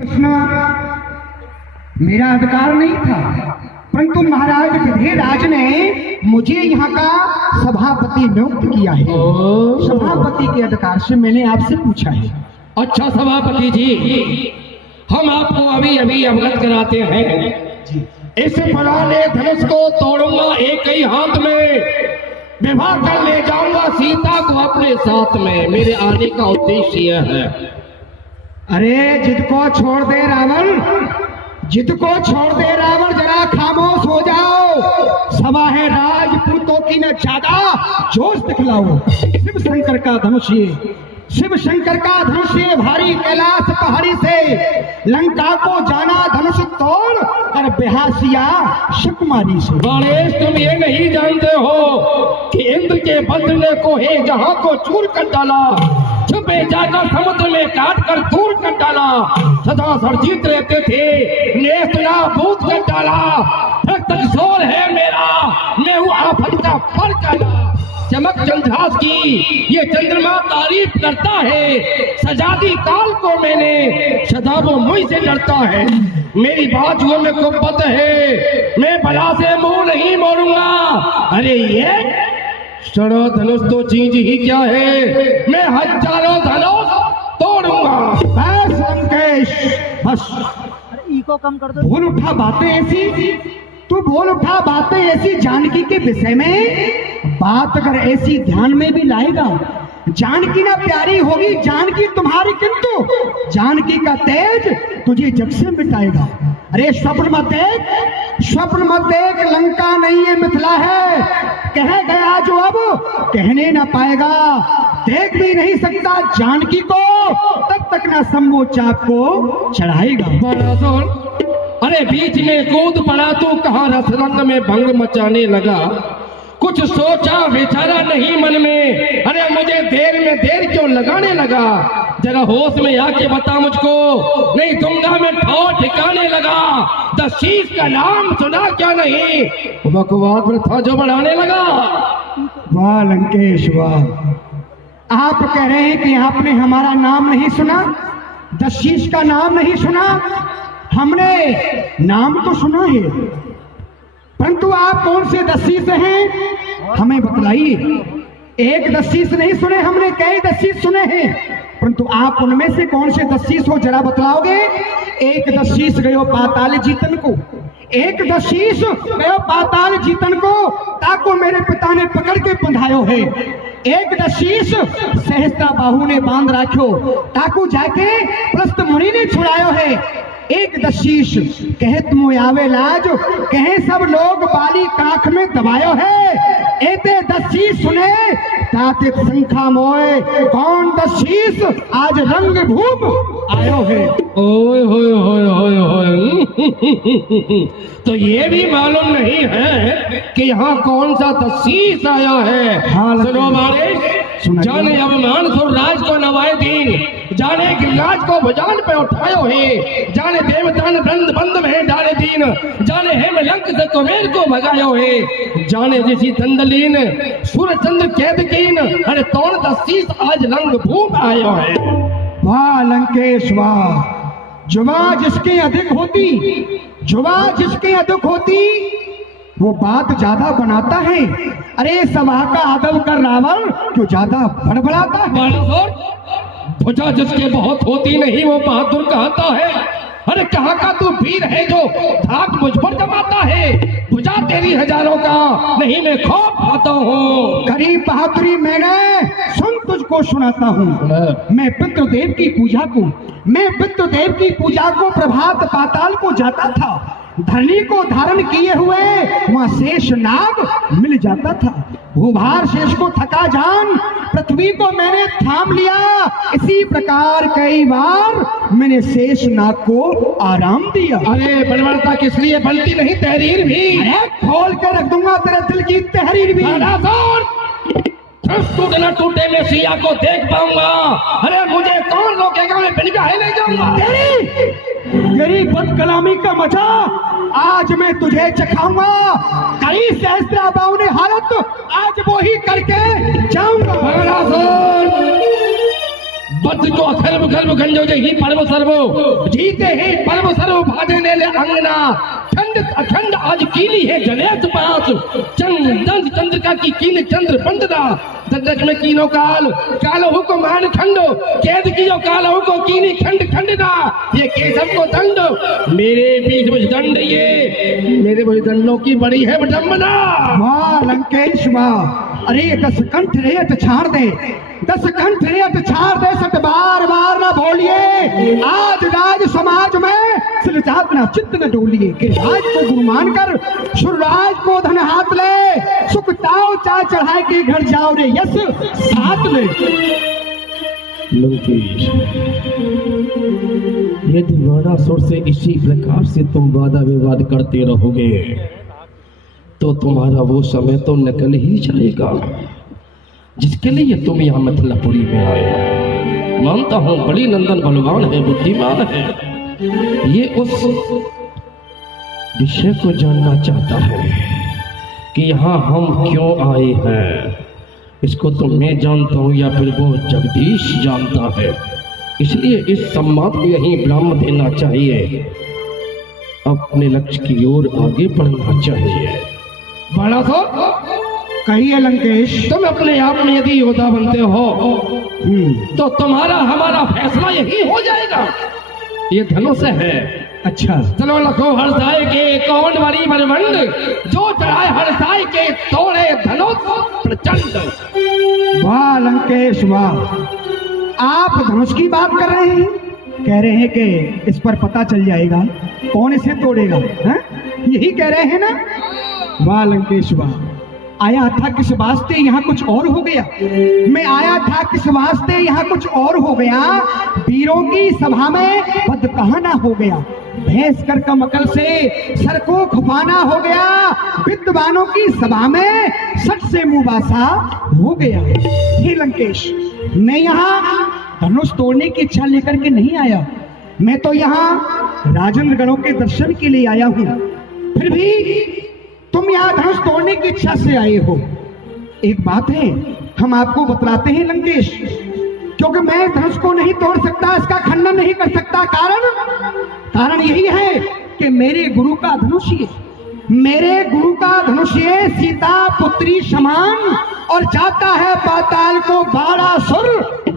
प्रश्न मेरा अधिकार नहीं था, परंतु महाराज विधिराज ने मुझे यहाँ का सभापति नियुक्त किया है। सभापति के अधिकार से मैंने आपसे पूछा है। अच्छा सभापति जी, हम आपको अभी अभी अवगत कराते हैं। इस पुराने धनुष को तोड़ूंगा एक ही हाथ में, विवाह कर ले जाऊंगा सीता को अपने साथ में। मेरे आने का उद्देश्य यह है। अरे जिद को छोड़ दे रावण, जिद को छोड़ दे रावण, जरा खामोश हो जाओ। सभा है राजपूतों की, न ज्यादा जोश दिखलाओ। शिव शंकर का धनुष ये, शिव शंकर का धनुष ये भारी कैलाश पहाड़ी से लंका को जाना धनुष तोड़ कर बेहासिया शकुमारी से। गणेश, तुम ये नहीं जानते हो कि इंद्र के वज्र ने को है जहां को चूर कर डाला, छुपे जाकर समुद्र में काट कर दूर कर डाला। सदा सर्जित रहते थे, नेस्तना बूझ कर डाला। रक्त सोल है मेरा, मैं हूँ आफत का फल डाला। चमक चंद्रास की ये चंद्रमा तारीफ करता है, सजादी काल को मैंने, सदा वो मुझसे डरता है। मेरी बाजुओं में कुब्बत है, मैं बला से मुंह नहीं मोड़ूंगा। अरे ये सड़ो धनुष तो चीज ही क्या है, मैं हजारों धनुष तोड़ूंगा। बस लंकेश, बस इको कम कर दो। बोल उठा बातें ऐसी, तू बोल उठा बातें ऐसी जानकी के विषय में। बात अगर ऐसी ध्यान में भी लाएगा, जानकी ना प्यारी होगी जानकी तुम्हारी, किंतु जानकी का तेज तुझे जग से मिटाएगा। अरे स्वप्न मत देख, स्वप्न मत देख, लंका नहीं है मिथिला है। कह गया जो अब कहने ना पाएगा, देख भी नहीं सकता जानकी को, तब तक ना सम्मो चाप को चढ़ाएगा। अरे बीच में कूद पड़ा तो कहाँ रसरंग में भंग मचाने लगा। कुछ सोचा विचारा नहीं मन में, अरे मुझे देर में देर क्यों लगाने लगा। जरा होश में आके बता मुझको, नहीं दूंगा मैं ठौर ठिकाने लगा। दशीष का नाम सुना क्या नहीं, बकवास में था जो बढ़ाने लगा। वाह लंकेश वाह, आप कह रहे हैं कि आपने हमारा नाम नहीं सुना, दशीष का नाम नहीं सुना। हमने नाम तो सुना है, परंतु आप कौन से दशीष हैं हमें बतलाइए। एक दशीष नहीं सुने हमने, कई दशीष सुने हैं, परंतु आप उनमें से कौन से दशीष हो जरा बतलाओगे। एक दशीष गयो पाताल जीतन को, एक दशीष गयो पाताल जीतन को, ताको मेरे पिता ने पकड़ के बंधायो है। एक दशीष सहस्त्रा बाहु ने बांध राख्यो, ताकू जाके प्रस्थ मुनि ने छुड़ायो है। एक दशीष कहे तुम आवे लाज, कहे सब लोग बाली काख में दबायो है। एते दशीष सुने ताते संखा मोए, कौन दशीष आज रंग भूप आयो है। ओए होए होए होए होए तो ये भी मालूम नहीं है कि यहाँ कौन सा दशीष आया है। हाँ, सुनो मालिक, जाने अभिमान सुरराज को नवाए दीन, जाने गिरिराज को भुजान पे उठायो है, जाने देवता ने बंद बंद में डाले दीन, जाने हेमलंक से कुबेर को भगायो है, जाने ऋषि दंदलीन सूर्यचंद्र कैद कीन, अरे कौन दशीष आज रंग भूप आयो है। वाह लंकेश वाह, जुबा जिसके अधिक होती, जुबा जिसके अधिक होती वो बात ज्यादा बनाता है। अरे सभा का अदब कर रावण क्यों ज्यादा बड़बड़ाता है। भुजा जिसके बहुत होती नहीं वो बहादुर कहता है। अरे कहाँ का तू वीर है जो धाक मुझ पर जमाता है। भुजा तेरी हजारों का नहीं मैं खौफ खाता हूँ। गरीब बहादुरी मैंने सुन तुझको सुनाता हूँ। मैं पितृदेव की पूजा को, मैं पितृदेव की पूजा को प्रभात पाताल को जाता था, धरनी को धारण किए हुए वहां शेष नाग मिल जाता था। भूभार शेष को थका जान, पृथ्वी को मैंने थाम लिया। इसी प्रकार कई बार मैंने शेष नाग को आराम दिया। अरे बलवंता किस लिए बनती नहीं तहरीर भी। अरे खोल कर रख दूंगा तेरे दिल की तहरीर भी। टूटे न टूटे मैं सिया को देख पाऊंगा। अरे मुझे कौन रोकेगा, मैं बिन ब्याहे ले जाऊंगा। तेरी बद कलामी का मजा आज मैं तुझे चखाऊंगा। कई सहस्त्रा बाहु ने हालत आज वो ही करके जाऊंगा। वज्र को अथर्व गर्भ गंजो ही पर्व सर्वो जीते ही पर्व सर्व भाजे ले ले अंगना खंड अखंड आज कीली है जनेत पास चंद चंद्रिका की कील चंद्र बंदना दंडक में कीनो काल कालो को मान खंडो कैद कियो कालो को कीनी खंड खंडना ये केशव को दंड मेरे बीच में दंड ये मेरे बीच दंडों की बड़ी है विडंबना। वाह लंकेश वाह। अरे 10 कंठ रेत छाड़ दे 10 कंठ रेत छाड़ दे सत बार बार ना बोलिए आज राज समाज में सिरजात ना चित्त न डोलिए कि राज को गुरु मानकर सुरराज को धन हाथ ले सुख ताव चा चढ़ाए के घर जाओ रे यस साथ ले। लंकेश यदि वाणासुर से इसी प्रकार से तुम वादा विवाद करते रहोगे तो तुम्हारा वो समय तो निकल ही जाएगा जिसके लिए तुम यहाँ मिथिलापुरी में आए। मानता हूँ बड़ी नंदन बलवान है बुद्धिमान है ये उस विषय को जानना चाहता है कि यहाँ हम क्यों आए हैं इसको तो मैं जानता हूँ या फिर वो जगदीश जानता है इसलिए इस संवाद को यहीं विराम देना चाहिए अपने लक्ष्य की ओर आगे बढ़ना चाहिए। बड़ा तो कहिए लंकेश। तुम अपने आप में यदि योद्धा बनते हो तो तुम्हारा हमारा फैसला यही हो जाएगा। ये धनुष है। अच्छा चलो लखो हरसाए के कौन वाली बरवंड जो चढ़ाए हरसाए के तोड़े धनुष प्रचंड। वाह लंकेश वाह। आप धनुष की बात कर रहे हैं कह रहे हैं कि इस पर पता चल जाएगा कौन इसे तोड़ेगा है? यही कह रहे हैं ना। वाह लंकेश वाह। आया था किस वास्ते यहाँ कुछ और हो गया। मैं आया था किस वास्ते यहाँ कुछ और हो गया। वीरों की सभा में पद कहाँ ना हो गया। भैंस कर कमकल से सर को खपाना हो गया। विद्वानों की सभा में सच से मुबासा हो गया। हे लंकेश मैं यहाँ धनुष तोड़ने की इच्छा लेकर के नहीं आया। मैं तो यहाँ राजेंद्र गणों के दर्शन के लिए आया हूँ। फिर भी तुम यहाँ धनुष तोड़ने की इच्छा से आए हो। एक बात है हम आपको बतलाते हैं लंकेश क्योंकि मैं धनुष को नहीं तोड़ सकता इसका खंडन नहीं कर सकता। कारण यही है कि मेरे गुरु का धनुष ये मेरे गुरु का धनुष ये सीता पुत्री समान और जाता है पाताल को बाणासुर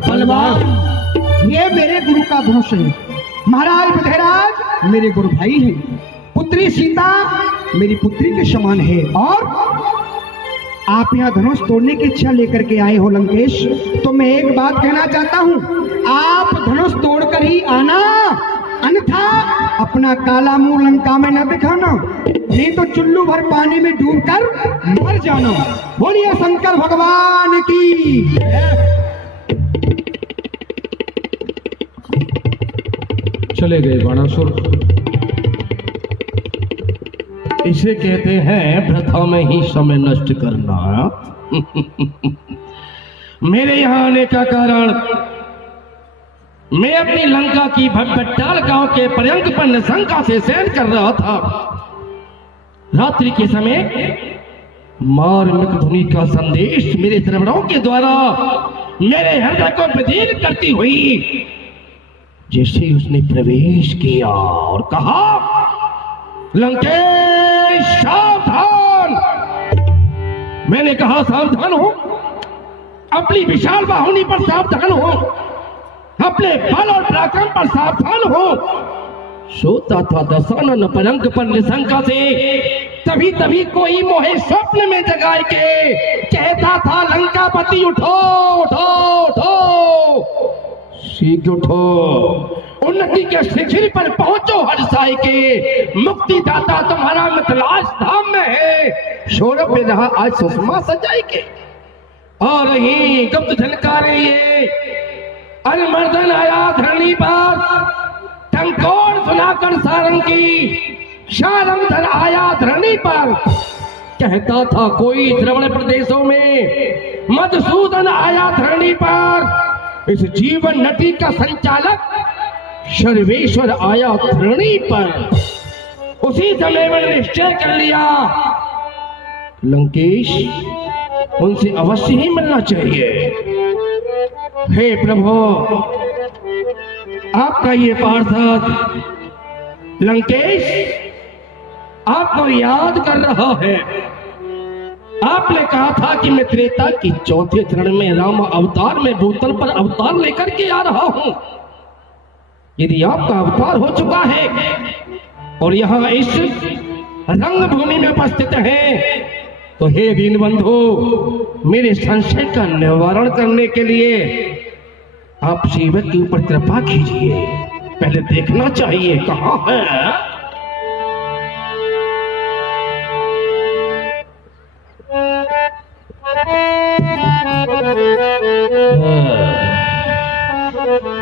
बलवान। ये मेरे गुरु का धनुष है। महाराज विधेयराज मेरे गुरु भाई हैं। पुत्री सीता मेरी पुत्री के समान है। और आप यहाँ धनुष तोड़ने की इच्छा लेकर के आए हो लंकेश तो मैं एक बात कहना चाहता हूँ आप धनुष तोड़कर ही आना अन्यथा अपना काला मुंह लंका में न दिखाना नहीं तो चुल्लू भर पानी में डूबकर मर जाना। बोलिए शंकर भगवान की। चले गए बाणासुर। इसे कहते हैं प्रथा में ही समय नष्ट करना। मेरे यहाँ आने का कारण मैं अपनी लंका की भट्टाल गांव के पर्यंक पर निशंका से सैर कर रहा था। रात्रि के समय मार्मिक ध्वनि का संदेश मेरे श्रवणों के द्वारा मेरे हृदय को विदीर्ण करती हुई जैसे उसने प्रवेश किया और कहा लंकेश सावधान। मैंने कहा सावधान हो अपनी विशाल बाहुनी पर सावधान हो अपने बल और पराक्रम पर सावधान हो। सोता था दशानन पर्यंक पर निशंका से तभी तभी कोई मोहे स्वप्न में जगाए के कहता था लंकापति उठो उठो उठो शीघ्र उठो उन्नति के शिखर पर पहुंचो हरसाई के मुक्तिदाता तुम्हारा मिथिलास धाम में है। सौरभ में रहा आज सुषमा सजाई के और रही गुप्त झलकारे ये अरिमर्दन आया धरणी पर टंकोर सुनाकर सारंगी शारंगधर आया धरणी पर। कहता था कोई द्रवण प्रदेशों में मधुसूदन आया धरणी पर। इस जीवन नटी का संचालक सर्वेश्वर आया धरणी पर। उसी समय मैंने निश्चय कर लिया लंकेश उनसे अवश्य ही मिलना चाहिए। हे प्रभु, आपका ये पार्षद लंकेश आपको याद कर रहा है। आपने कहा था कि मैं त्रेता की चौथे चरण में राम अवतार में भूतल पर अवतार लेकर के आ रहा हूं। यदि आपका अवतार हो चुका है और यहाँ इस रंगभूमि में उपस्थित है, तो हे दीनबंधु, मेरे संशय का निवारण करने के लिए आप सेवक के ऊपर कृपा कीजिए। पहले देखना चाहिए कहाँ है।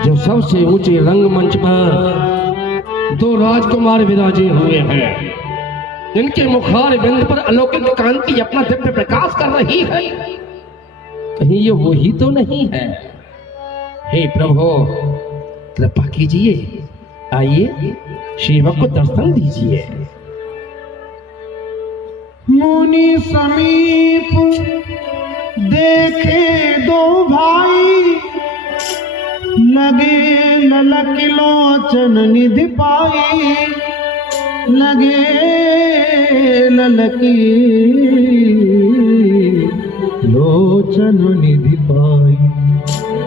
जो सबसे ऊंचे रंगमंच पर दो राजकुमार विराजे हुए हैं, जिनके मुखार बिंद पर अलौकिक कांति अपना दिव्य प्रकाश कर रही है, कहीं ये वही तो नहीं है? हे प्रभु, कृपा कीजिए, आइए सेवक को दर्शन दीजिए। मुनि समीप देखे दो भाई, लगे ललक लोचन निधि पाई, लगे ललकी लोचन निधि पाई।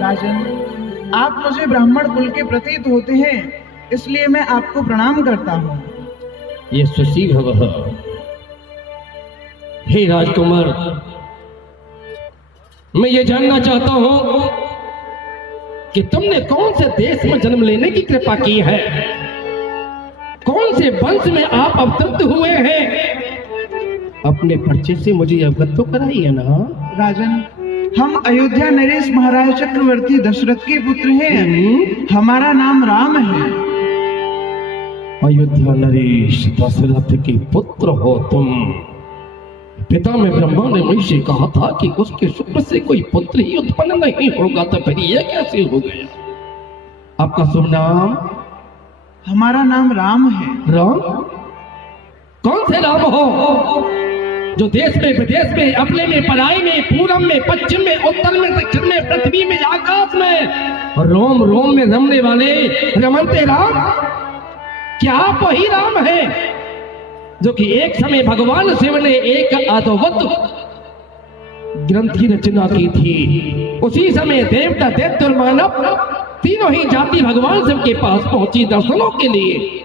राजन, आप मुझे ब्राह्मण कुल के प्रतीत होते हैं, इसलिए मैं आपको प्रणाम करता हूँ। ये सुशी भव। हे राजकुमार, मैं ये जानना चाहता हूं कि तुमने कौन से देश में जन्म लेने की कृपा की है, कौन से वंश में आप अवतरित हुए हैं? अपने परिचय से मुझे अवगत तो कराइए ना। राजन, हम अयोध्या नरेश महाराज चक्रवर्ती दशरथ के पुत्र हैं। हमारा नाम राम है। अयोध्या नरेश दशरथ के पुत्र हो तुम। पिता में ब्रह्मा ने मुझसे कहा था कि उसके शुक्र से कोई पुत्र ही उत्पन्न नहीं होगा, तो फिर यह कैसे हो गया? आपका शुभ नाम? हमारा नाम राम है। राम? कौन से राम हो जो देश में विदेश में, अपने में, पराई में, पूरब में, पश्चिम में, उत्तर में, दक्षिण में, पृथ्वी में, आकाश में रोम रोम में रमने वाले रमनते राम? क्या आप वही राम है जो कि एक समय भगवान शिव ने एक अद्भुत ग्रंथ की रचना की थी? उसी समय देवता, दैत्य और मानव तीनों ही जाति भगवान शिव के पास पहुंची दर्शनों के लिए।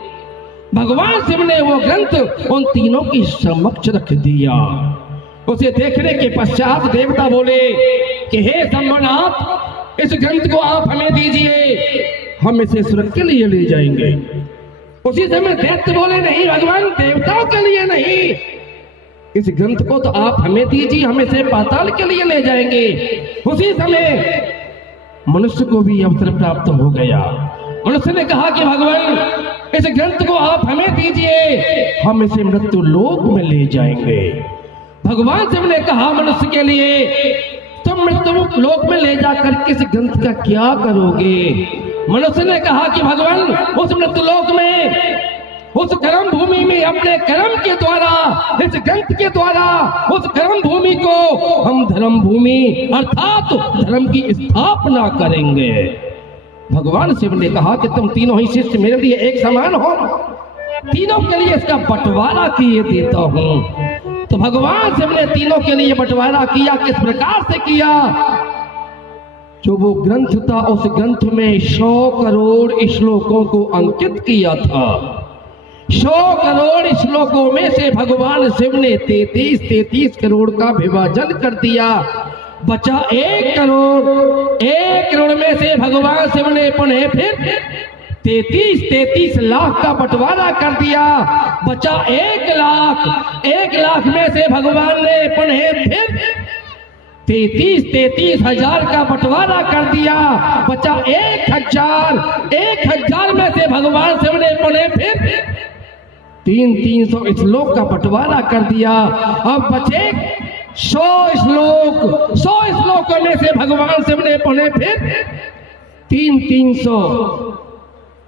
भगवान शिव ने वो ग्रंथ उन तीनों की समक्ष रख दिया। उसे देखने के पश्चात देवता बोले कि हे शंभुनाथ, इस ग्रंथ को आप हमें दीजिए, हम इसे स्वर्ग के लिए ले जाएंगे। उसी समय दैत्य बोले नहीं भगवान, देवताओं के लिए नहीं, इस ग्रंथ को तो आप हमें दीजिए, हम इसे पाताल के लिए ले जाएंगे। उसी समय मनुष्य को भी अवसर प्राप्त हो गया। मनुष्य ने कहा कि भगवान, इस ग्रंथ को आप हमें दीजिए, हम इसे मृत्यु लोक में ले जाएंगे। भगवान शिव ने कहा मनुष्य के लिए, तुम मृत्यु लोक में ले जाकर इस ग्रंथ का क्या करोगे? मनुष्य ने कहा कि भगवान, उस मृत्यु लोक में, उस कर्म भूमि में अपने कर्म के द्वारा, इस ग्रंथ के द्वारा उस कर्म भूमि को हम धर्म भूमि अर्थात धर्म की स्थापना करेंगे। भगवान शिव ने कहा कि तुम तीनों ही शिष्य मेरे लिए एक समान हो, तीनों के लिए इसका बंटवारा किए देता हूं। तो भगवान शिव ने तीनों के लिए बंटवारा किया। किस प्रकार से किया? जो वो ग्रंथ था, उस ग्रंथ में 100 करोड़ श्लोकों को अंकित किया था। 100 करोड़ श्लोकों में से भगवान शिव ने 33 करोड़ का विभाजन कर दिया। बचा 1 करोड़। 1 करोड़ में से भगवान शिव ने पुनः फिर 33 लाख का बंटवारा कर दिया। बचा 1 लाख। 1 लाख में से भगवान ने पुनः फिर 33 हजार का बंटवारा कर दिया। बचा 1000। 1000 में से भगवान शिव ने पुनः फिर 300 श्लोक का बंटवारा कर दिया। अब बचे 100 श्लोक। 100 श्लोकों में से भगवान शिव ने पुनः फिर 300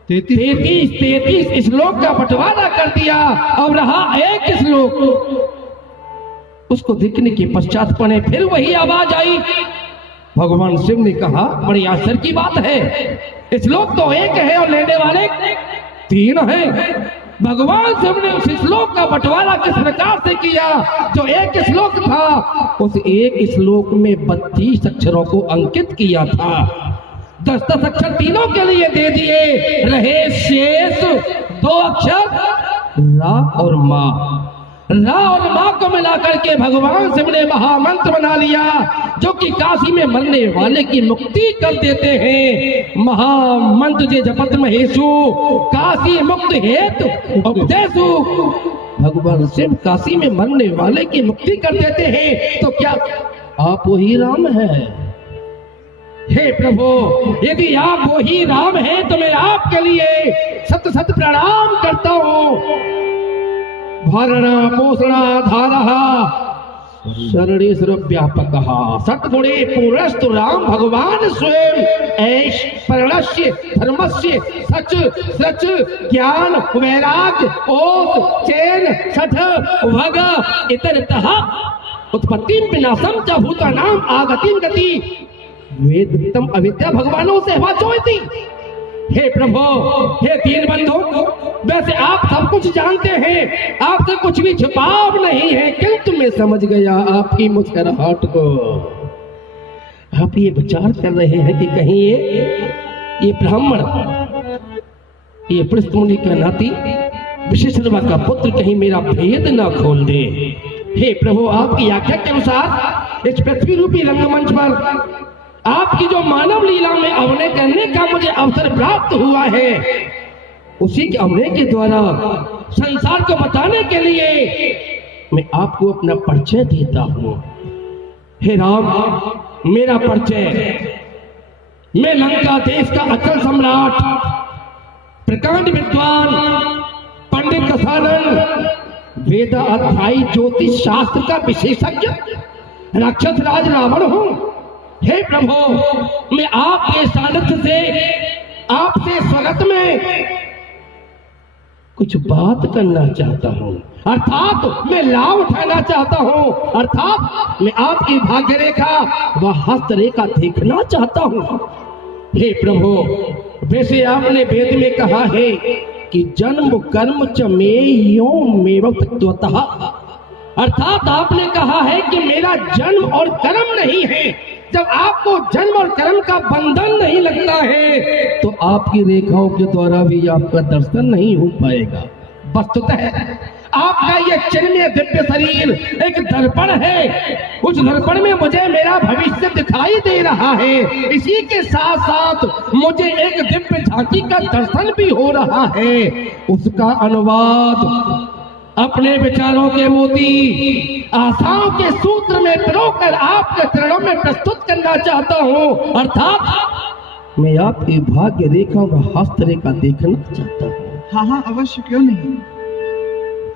33 श्लोक का बंटवारा कर दिया। अब रहा 1 श्लोक। उसको देखने के पश्चात पुनः फिर वही आवाज आई भगवान शिव ने कहा, बड़ी आश्चर्य की बात है, श्लोक तो एक है और लेने वाले 3 हैं। भगवान शिव ने उस श्लोक का बंटवारा किस प्रकार से किया? जो एक श्लोक था, उस एक श्लोक में 32 अक्षरों को अंकित किया था। 10 अक्षर तीनों के लिए दे दिए, रहे शेष 2 अक्षर रा और मा। रा और माँ को मिलाकर के भगवान शिव ने महामंत्र बना लिया, जो कि काशी में मरने वाले की मुक्ति कर देते हैं। महामंत्र जे जपत महेशु, काशी मुक्त हेतु उपदेशु। भगवान शिव काशी में मरने वाले की मुक्ति कर देते हैं, तो क्या आप वही राम हैं? हे प्रभु, यदि आप वही राम हैं तो मैं आपके लिए सत सत प्रणाम करता हूँ। भरणा पोषणा धारहा शरणेश्वर व्यापक सतगुणे पूर्णस्तु राम भगवान स्वयं ऐश प्रणश्य धर्मस्य सच सच ज्ञान वैराग्य ओत चैन सठ भग इतरतः उत्पत्ति विनाशम च भूतानाम आगतिम गति वेदतम अविद्या भगवानों से वाचोयति। हे प्रभु, हे दीन बंधु, वैसे आप सब कुछ जानते हैं, आपसे कुछ भी छुपाव नहीं है, किंतु मैं समझ गया आपकी मुस्कुराहट को। आप ये विचार कर रहे हैं कि कहीं ये ब्राह्मण, ये पृष्ठमुनि का नाती विशेषणवा का पुत्र कहीं मेरा भेद ना खोल दे। हे प्रभु, आपकी आज्ञा के अनुसार इस पृथ्वी रूपी रंगमंच पर आपकी जो मानव लीला में अभिनय करने का मुझे अवसर प्राप्त हुआ है, उसी के अभिनय के द्वारा संसार को बताने के लिए मैं आपको अपना परिचय देता हूँ। हे राम, मेरा परिचय, मैं लंका देश का अचल सम्राट, प्रकांड विद्वान, पंडित कसानंद, वेद अध्यायी, ज्योतिष शास्त्र का विशेषज्ञ राक्षस राज रावण हूँ। हे प्रभु, मैं आपके सानिध्य से आपसे स्वागत में कुछ बात करना चाहता हूँ, अर्थात मैं लाभ उठाना चाहता हूँ, अर्थात मैं आपकी भाग्य रेखा व हस्त रेखा देखना चाहता हूँ। हे प्रभु, वैसे आपने वेद में कहा है कि जन्म कर्म च मेयो मेव तत्वतः, अर्थात आपने कहा है कि मेरा जन्म और कर्म नहीं है। जब आपको जन्म और कर्म का बंधन नहीं लगता है, तो आपकी रेखाओं के द्वारा भी आपका दर्शन नहीं हो पाएगा। वस्तुतः आपका ये चिन्मय दिव्य शरीर एक दर्पण है, उस दर्पण में मुझे मेरा भविष्य दिखाई दे रहा है। इसी के साथ साथ मुझे एक दिव्य झांकी का दर्शन भी हो रहा है। उसका अनुवाद अपने विचारों के मोती आशाओं के सूत्र में पिरोकर आपके चरणों में प्रस्तुत करना चाहता हूँ, अर्थात मैं आपकी भाग्य रेखा व हस्त रेखा देखना चाहता हूँ। हाँ हाँ, अवश्य, क्यों नहीं।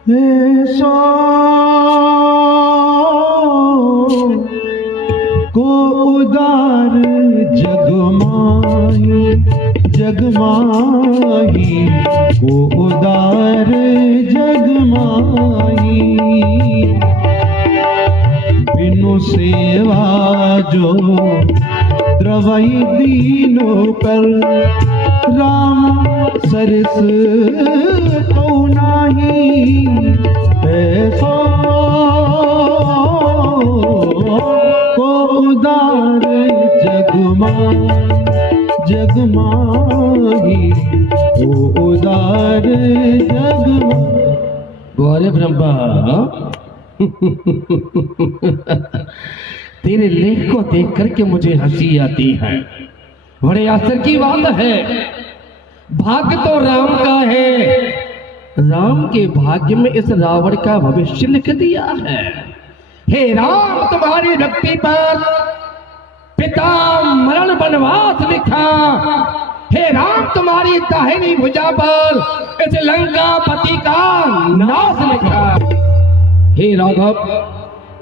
ऐसा को उदार जगमाही जगमाही को उदार जगमाही, बिनु सेवा जो द्रवई दीनों पर राम सरस को नाही। ऐसा को उदार जगमाही को उदार जगमा। गौरे ब्रह्मा, तेरे लेख को देख करके मुझे हंसी आती है। बड़े आश्चर्य की बात है, भाग्य तो राम का है, राम के भाग्य में इस रावण का भविष्य लिख दिया है। हे राम, तुम्हारी भक्ति पर पिता मरण वनवास लिखा। हे राम, तुम्हारी दाहिनी भुजा पर इस लंका पति का नाश लिखा। हे राघव,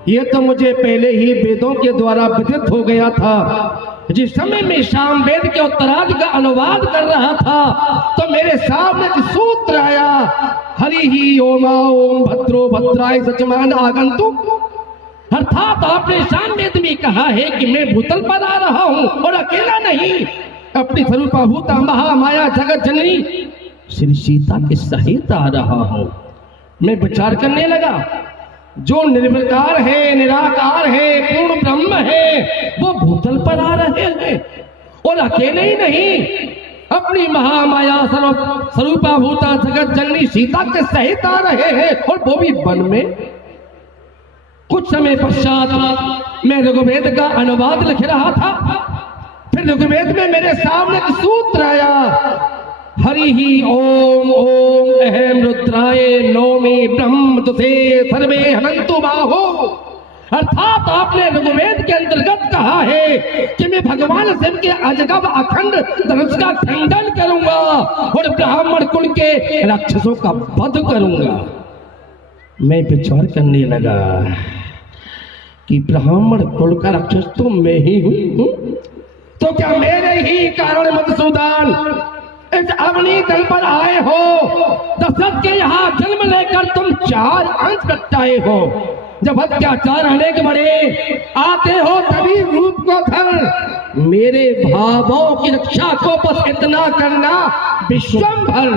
ये तो मुझे पहले ही वेदों के द्वारा विदित हो गया था। जिस समय मैं शाम वेद के उत्तरार्ध का अनुवाद कर रहा था, तो मेरे सामने एक सूत्र आया, हरि ही ओम ओम भद्रो भद्राय सचमान आगंतुक। अर्थात आपने सामने भी कहा है कि मैं भूतल पर आ रहा हूं और अकेला नहीं, अपनी स्वरूपा भूता महामाया जगत जननी श्री सीता के सहित आ रहा हूं। मैं विचार करने लगा, जो निर्विकार है, निराकार है, पूर्ण ब्रह्म है, वो भूतल पर आ रहे हैं और अकेले ही नहीं, अपनी महामाया स्वरूपा भूता जगत जननी सीता के सहित आ रहे हैं और वो भी वन में। कुछ समय पश्चात मैं ऋग्वेद का अनुवाद लिख रहा था, फिर ऋग्वेद में मेरे सामने एक सूत्र आया, हरि ही ओम ओम अहम रुद्राय नौमि ब्रह्म तुसे सर्वे हनंतु बाहो। अर्थात आपने ऋग्वेद के अंतर्गत कहा है कि मैं भगवान शिव के अजगब अखंड धनुष का खंडन करूंगा और ब्राह्मण कुल के राक्षसों का वध करूंगा। मैं विचार करने लगा कि ब्राह्मण कुल का राक्षस तो मैं ही हूं, तो क्या मेरे ही कारण मधुसूदन इस अवनी दल पर आए हो? दशरथ के यहाँ जन्म लेकर तुम 4 अंश कटाए हो, जब अत्याचार अनेक बड़े आते हो तभी रूप को धर मेरे भावों की रक्षा को बस इतना करना विश्वंभर,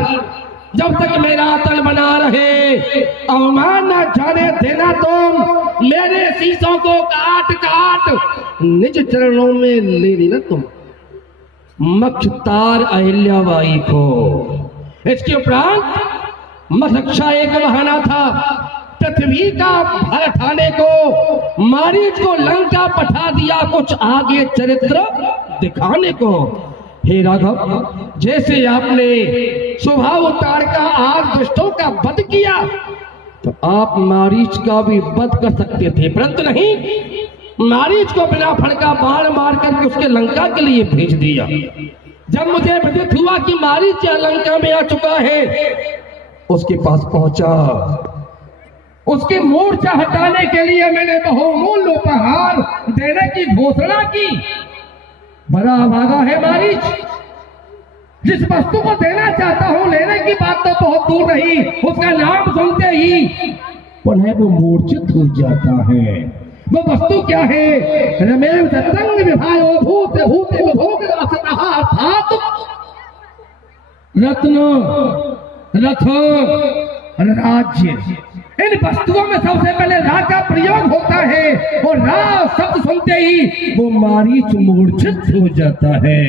जब तक मेरा तन बना रहे अवमान न जाने देना तुम, मेरे शीशों को काट काट निज चरणों में ले लेना तुम। मक्षतार अहिल्याबाई को इसके उपरांत मक्षक्षा एक बहाना था पृथ्वी का भार उठाने को, मारीच को लंका पठा दिया कुछ आगे चरित्र दिखाने को। हे राघव, जैसे आपने स्वभाव तार का आज दुष्टों का वध किया तो आप मारीच का भी वध कर सकते थे, परंतु नहीं, मारीच को बिना फड़का बाण मार करके उसके लंका के लिए भेज दिया। जब मुझे विदित हुआ कि मारीच लंका में आ चुका है, उसके पास पहुंचा, उसकी मूर्छा हटाने के लिए मैंने बहुमूल्य उपहार देने की घोषणा की। बड़ा भागा है मारीच, जिस वस्तु को देना चाहता हूं लेने की बात तो बहुत दूर रही, उसका नाम सुनते ही पुनः वो मूर्छित हो जाता है। वो वस्तु क्या है? रमेश तंग विभायो भूत भूत भोग अर्थात रत्न रथ राज्य। इन वस्तुओं में सबसे पहले रा का प्रयोग होता है और रा शब्द सुनते ही वो मारीच मूर्छित हो जाता है।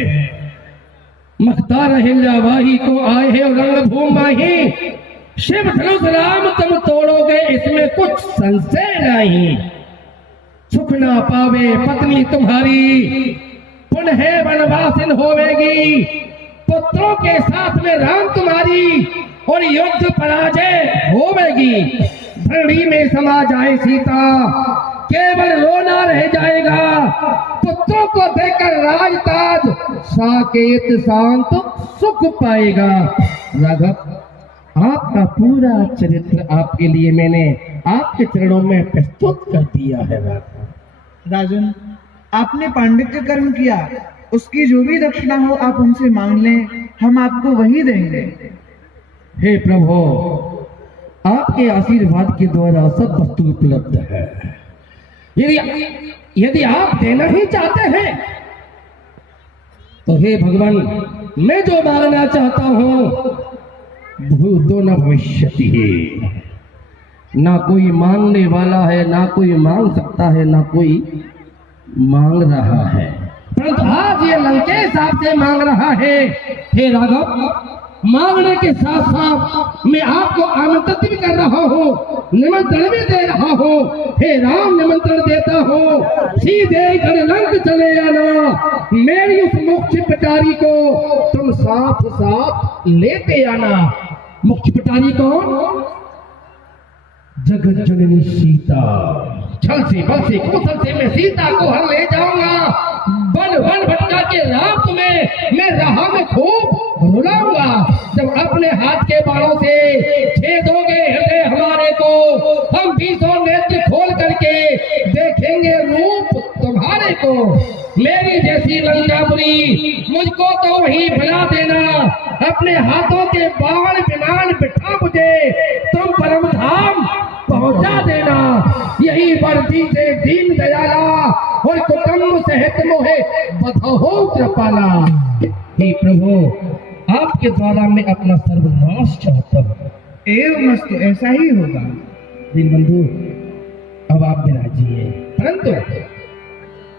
मख्तार अहिल्याबाई को आए हैं रंगभूमि ही, शिव धनुष राम तुम तोड़ोगे इसमें कुछ संशय नहीं। सुख ना पावे पत्नी तुम्हारी, पुनः वनवासिन होवेगी, पुत्रों के साथ में राम तुम्हारी और युद्ध पराजय होवेगी। धरणी में समा जाए सीता, केवल रोना रह जाएगा, पुत्रों को देकर राजताज साकेत शांत सुख पाएगा। राघव, आपका पूरा चरित्र आपके लिए मैंने आपके चरणों में प्रस्तुत कर दिया है। राजन, आपने पांडित्य कर्म किया, उसकी जो भी दक्षिणा हो आप हमसे मांग लें, हम आपको वही देंगे। हे प्रभु, आपके आशीर्वाद के द्वारा सब वस्तु उपलब्ध है। यदि आप देना ही चाहते हैं तो हे भगवान, मैं जो मांगना चाहता हूं भूतो न भविष्यति, ना कोई मांगने वाला है, ना कोई मांग सकता है, ना कोई मांग रहा है, परंतु आज ये लंकेश आपसे मांग रहा है। हे राघव, मांगने के साथ साथ मैं आपको आमंत्रित भी कर रहा हूँ, निमंत्रण भी दे रहा हूँ। हे राम, निमंत्रण देता हूँ, सीधे गढ़लंक चले आना, मेरी उस मुख्य पिटारी को तुम साथ साथ लेते आना। मुख्य पिटारी कौन? जगत जननी सीता। छल से बल से कौशल से मैं सीता को हर ले जाऊंगा। वन वन भटका के रात में मैं राह में खूब रुलाऊंगा। जब अपने हाथ के बाणों से छेदोगे हृदय हमारे को, हम बीसों नेत्र खोल करके देखेंगे रूप तुम्हारे को। मेरी जैसी लंकापुरी मुझको तो वही बना देना, अपने हाथों के बाण विमान बिठा मुझे तुम परम धाम पहुंचा देना। यही बर दीजे दीन दयाला और कुटुंब सहित मोहे बधहो कृपाला। हे प्रभु, आपके द्वारा मैं अपना सर्वनाश चाहता हूँ। एवं मस्त, ऐसा ही होगा। दीनबंधु, अब आप भी राजी हैं, परंतु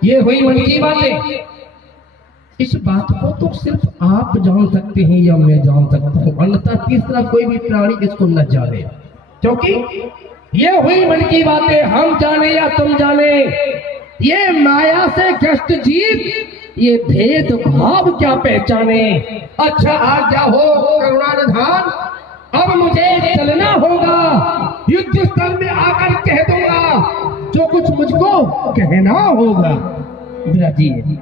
ये हुई मन की बातें। इस बात को तो सिर्फ आप जान सकते हैं या मैं जान सकता हूँ, अन्यथा तीसरा कोई भी प्राणी इसको न जाने, क्योंकि ये हुई मन की बातें। हम जाने या तुम जाने, ये माया से ग्रस्त जीव ये भेद भाव क्या पहचाने। अच्छा आज्ञा हो करुणा निधान, अब मुझे चलना होगा। युद्ध स्थल में आकर कह दूंगा जो कुछ मुझको कहना होगा। विराजिए।